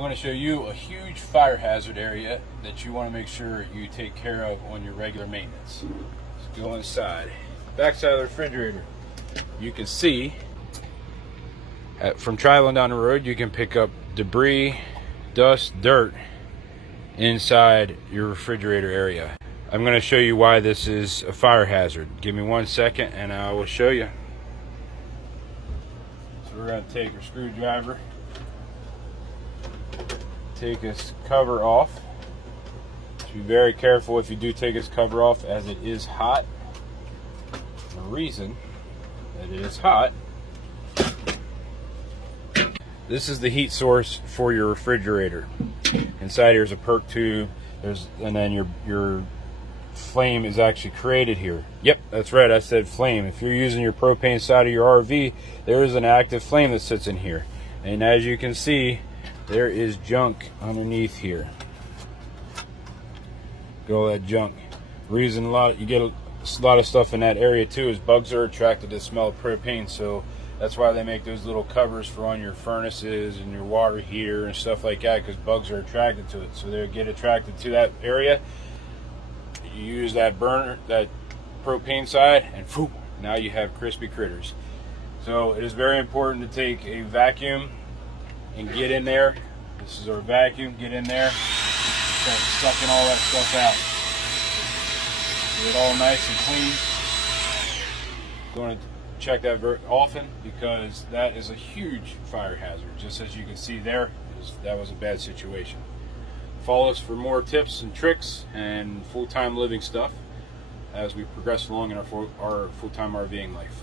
I'm going to show you a huge fire hazard area that you want to make sure you take care of on your regular maintenance. Let's go inside. Backside of the refrigerator. You can see from traveling down the road, you can pick up debris, dust, dirt inside your refrigerator area. I'm going to show you why this is a fire hazard. Give me 1 second and I will show you. So we're going to take our screwdriver, take this cover off. Be very careful if you do take this cover off, as it is hot. The reason that it is hot, this is the heat source for your refrigerator. Inside here is a perk tube, and then your flame is actually created here. Yep, that's right, I said flame. If you're using your propane side of your RV, there is an active flame that sits in here. And as you can see, there is junk underneath here. Go all that junk. Reason you get a lot of stuff in that area too is bugs are attracted to the smell of propane, so that's why they make those little covers for on your furnaces and your water heater and stuff like that, because bugs are attracted to it. So they get attracted to that area. You use that burner, that propane side, and whoop, now you have crispy critters. So it is very important to take a vacuum and get in there. This is our vacuum. Get in there, start sucking all that stuff out. Get it all nice and clean. Going to check that very often, because that is a huge fire hazard. Just as you can see there, that was a bad situation. Follow us for more tips and tricks and full-time living stuff as we progress along in our full-time RVing life.